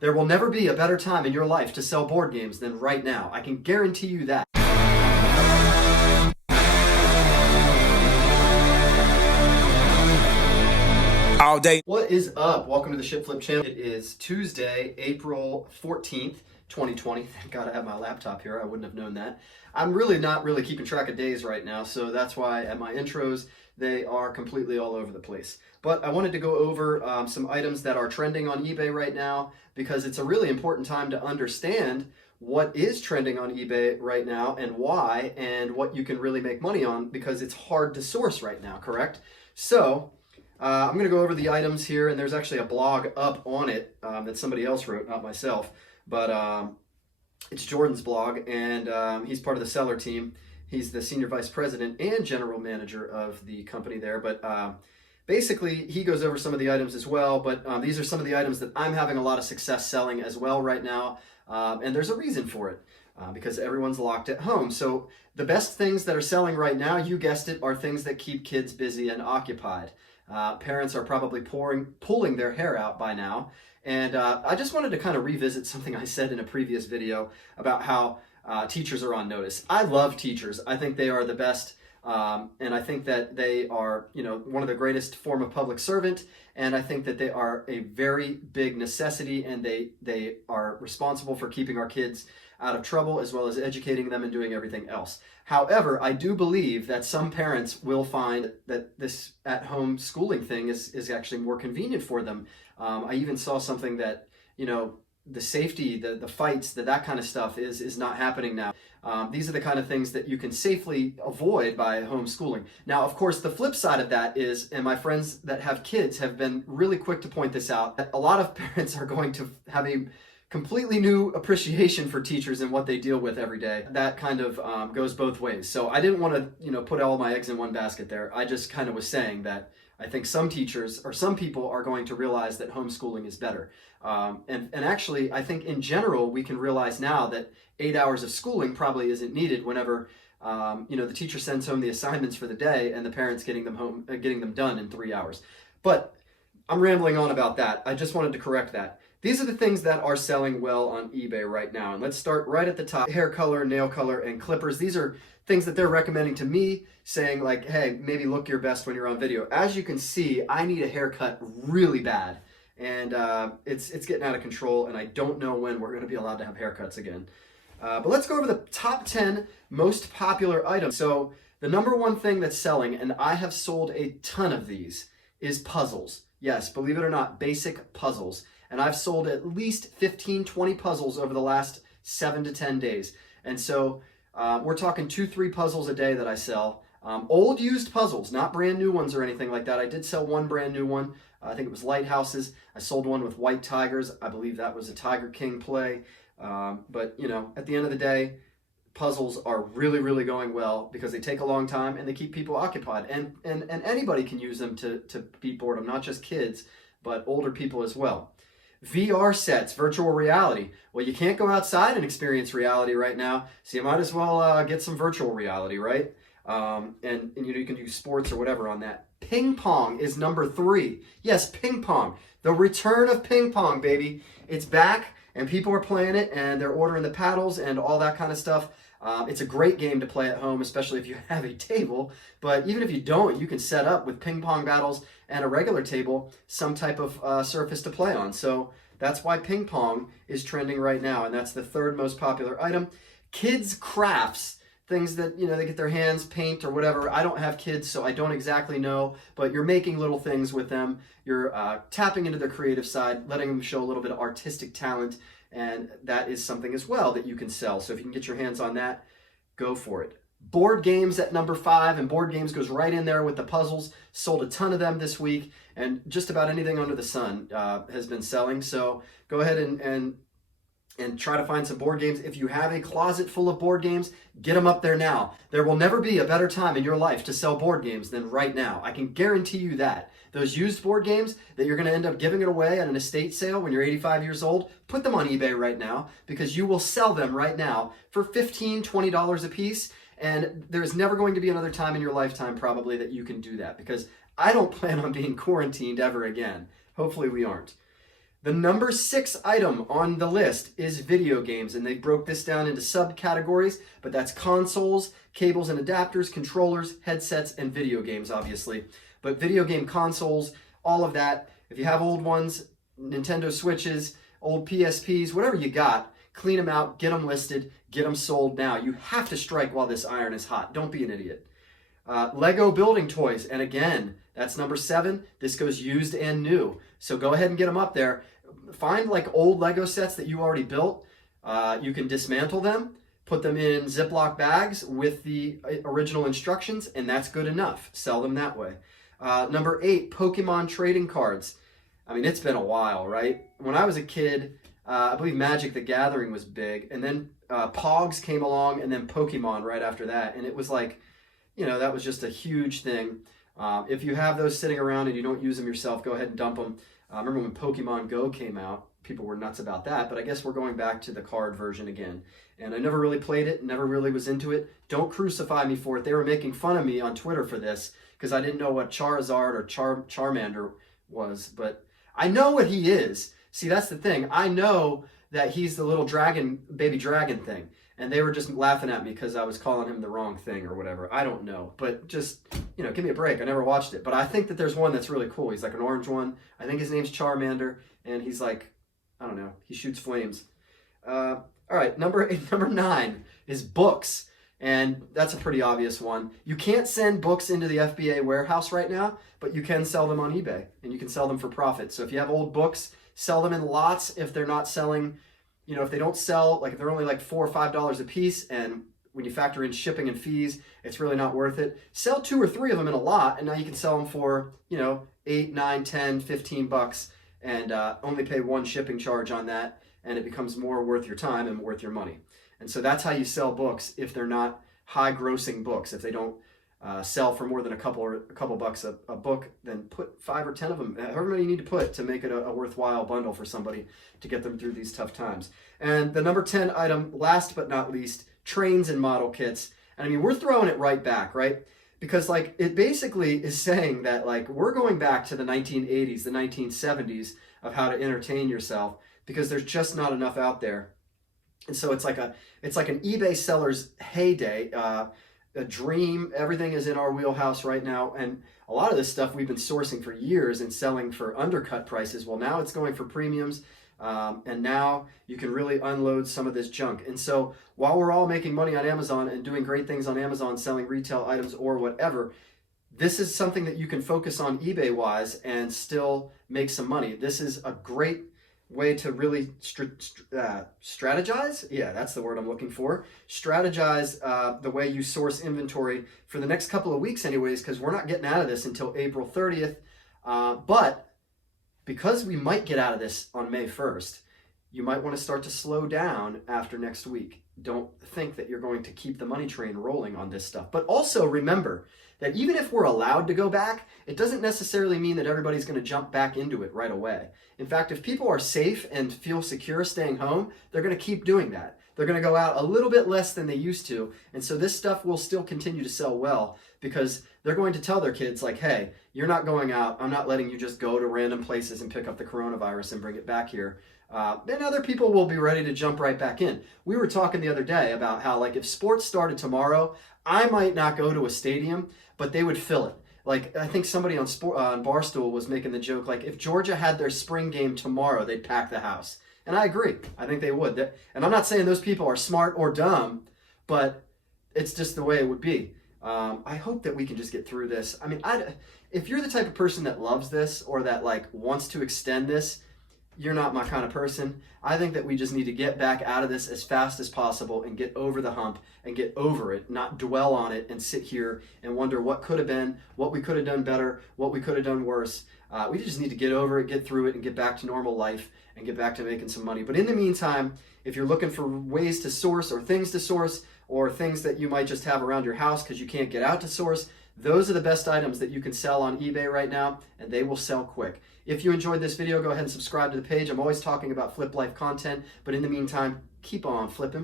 There will never be a better time in your life to sell board games than right now. I can guarantee you that. All day. What is up? Welcome to the ShipFlip channel. It is Tuesday, April 14th, 2020. Thank God I have my laptop here. I wouldn't have known that. I'm not really keeping track of days right now, so that's why at my intros, they are completely all over the place. But I wanted to go over some items that are trending on eBay right now because it's a really important time to understand what is trending on eBay right now and why, and what you can really make money on, because it's hard to source right now, correct? So I'm going to go over the items here, and there's actually a blog up on it that somebody else wrote, not myself, but it's Jordan's blog, and he's part of the seller team. He's the senior vice president and general manager of the company there, but basically he goes over some of the items as well, but these are some of the items that I'm having a lot of success selling as well right now, and there's a reason for it. Because everyone's locked at home. So the best things that are selling right now, you guessed it, are things that keep kids busy and occupied. Parents are probably pulling their hair out by now. And I just wanted to kind of revisit something I said in a previous video about how teachers are on notice. I love teachers. I think they are the best. And I think that they are, one of the greatest form of public servant. And I think that they are a very big necessity, and they are responsible for keeping our kids out of trouble, as well as educating them and doing everything else. However, I do believe that some parents will find that this at-home schooling thing is actually more convenient for them. I even saw something that, the safety, the fights, that kind of stuff is not happening now. These are the kind of things that you can safely avoid by homeschooling. Now, of course, the flip side of that is, and my friends that have kids have been really quick to point this out, that a lot of parents are going to have a completely new appreciation for teachers and what they deal with every day. That kind of goes both ways. So I didn't want to, put all my eggs in one basket there. I just kind of was saying that I think some teachers or some people are going to realize that homeschooling is better. And actually, I think in general, we can realize now that 8 hours of schooling probably isn't needed whenever, the teacher sends home the assignments for the day and the parents getting them done in 3 hours. But I'm rambling on about that. I just wanted to correct that. These are the things that are selling well on eBay right now. And let's start right at the top. Hair color, nail color, and clippers. These are things that they're recommending to me, saying like, hey, maybe look your best when you're on video. As you can see, I need a haircut really bad. And it's getting out of control, and I don't know when we're going to be allowed to have haircuts again. But let's go over the top 10 most popular items. So the number one thing that's selling, and I have sold a ton of these, is puzzles. Yes, believe it or not, basic puzzles. And I've sold at least 15, 20 puzzles over the last 7 to 10 days. And so we're talking 2-3 puzzles a day that I sell. Old used puzzles, not brand new ones or anything like that. I did sell one brand new one. I think it was lighthouses. I sold one with white tigers. I believe that was a Tiger King play. But at the end of the day, puzzles are really, really going well because they take a long time and they keep people occupied. And anybody can use them to beat boredom, not just kids, but older people as well. VR sets, virtual reality. Well, you can't go outside and experience reality right now, so you might as well get some virtual reality, right? And you can do sports or whatever on that. Ping pong is number 3. Yes, ping pong. The return of ping pong, baby. It's back, and people are playing it, and they're ordering the paddles and all that kind of stuff. It's a great game to play at home, especially if you have a table. But even if you don't, you can set up with ping pong battles and a regular table some type of surface to play on. So that's why ping pong is trending right now, and that's the 3rd most popular item. Kids crafts. Things that, they get their hands paint or whatever. I don't have kids, so I don't exactly know, but you're making little things with them. You're tapping into their creative side, letting them show a little bit of artistic talent, and that is something as well that you can sell. So if you can get your hands on that, go for it. Board games at number 5, and board games goes right in there with the puzzles. Sold a ton of them this week, and just about anything under the sun has been selling. So go ahead and try to find some board games. If you have a closet full of board games, get them up there now. There will never be a better time in your life to sell board games than right now. I can guarantee you that. Those used board games that you're going to end up giving it away at an estate sale when you're 85 years old, put them on eBay right now, because you will sell them right now for $15, $20 a piece. And there's never going to be another time in your lifetime probably that you can do that, because I don't plan on being quarantined ever again. Hopefully we aren't. The number 6 item on the list is video games, and they broke this down into subcategories, but that's consoles, cables and adapters, controllers, headsets, and video games, obviously. But video game consoles, all of that, if you have old ones, Nintendo Switches, old PSPs, whatever you got, clean them out, get them listed, get them sold now. You have to strike while this iron is hot. Don't be an idiot. Lego building toys, and again, that's number 7. This goes used and new. So go ahead and get them up there. Find like old Lego sets that you already built. You can dismantle them, put them in Ziploc bags with the original instructions, and that's good enough. Sell them that way. Number 8, Pokemon trading cards. I mean, it's been a while, right? When I was a kid, I believe Magic the Gathering was big, and then Pogs came along, and then Pokemon right after that. And it was like, you know, that was just a huge thing. If you have those sitting around and you don't use them yourself, go ahead and dump them. I remember when Pokemon Go came out, people were nuts about that, but I guess we're going back to the card version again. And I never really played it, never really was into it. Don't crucify me for it. They were making fun of me on Twitter for this because I didn't know what Charizard or Charmander was, but I know what he is. See, that's the thing. I know that he's the little dragon, baby dragon thing. And they were just laughing at me because I was calling him the wrong thing or whatever. I don't know. But just, you know, give me a break. I never watched it. But I think that there's one that's really cool. He's like an orange one. I think his name's Charmander. And he's like, I don't know, he shoots flames. All right, number 9 is books. And that's a pretty obvious one. You can't send books into the FBA warehouse right now, but you can sell them on eBay. And you can sell them for profit. So if you have old books, sell them in lots if they're not selling. You know, if they don't sell, like if they're only like $4 or $5 a piece, and when you factor in shipping and fees, it's really not worth it. Sell 2 or 3 of them in a lot, and now you can sell them for, you know, 8, 9, 10, 15 bucks, and only pay 1 shipping charge on that, and it becomes more worth your time and worth your money. And so that's how you sell books if they're not high-grossing books. If they don't sell for more than a couple bucks a book, then put 5 or 10 of them, however many you need to put to make it a worthwhile bundle for somebody to get them through these tough times. And the number 10 item, last but not least, trains and model kits. And I mean, we're throwing it right back, right? Because like it basically is saying that like we're going back to the 1980s, the 1970s of how to entertain yourself, because there's just not enough out there. And so it's like an eBay seller's heyday. A dream. Everything is in our wheelhouse right now, and a lot of this stuff we've been sourcing for years and selling for undercut prices. Well, now it's going for premiums, and now you can really unload some of this junk. And so while we're all making money on Amazon and doing great things on Amazon, selling retail items or whatever, this is something that you can focus on eBay wise and still make some money. This is a great way to really strategize. Yeah, that's the word I'm looking for. Strategize the way you source inventory for the next couple of weeks anyways, because we're not getting out of this until April 30th. But because we might get out of this on May 1st, you might want to start to slow down after next week. Don't think that you're going to keep the money train rolling on this stuff. But also remember that even if we're allowed to go back, it doesn't necessarily mean that everybody's going to jump back into it right away. In fact, if people are safe and feel secure staying home, they're going to keep doing that. They're going to go out a little bit less than they used to. And so this stuff will still continue to sell well because they're going to tell their kids like, hey, you're not going out. I'm not letting you just go to random places and pick up the coronavirus and bring it back here. Then other people will be ready to jump right back in. We were talking the other day about how like if sports started tomorrow, I might not go to a stadium, but they would fill it. Like I think somebody on Barstool was making the joke like if Georgia had their spring game tomorrow, they'd pack the house. And I agree. I think they would. And I'm not saying those people are smart or dumb, but it's just the way it would be. I hope that we can just get through this. I mean, if you're the type of person that loves this or that like wants to extend this, you're not my kind of person. I think that we just need to get back out of this as fast as possible and get over the hump and get over it, not dwell on it and sit here and wonder what could have been, what we could have done better, what we could have done worse. We just need to get over it, get through it, and get back to normal life and get back to making some money. But in the meantime, if you're looking for ways to source or things that you might just have around your house because you can't get out to source, those are the best items that you can sell on eBay right now, and they will sell quick. If you enjoyed this video, go ahead and subscribe to the page. I'm always talking about Flip Life content, but in the meantime, keep on flipping.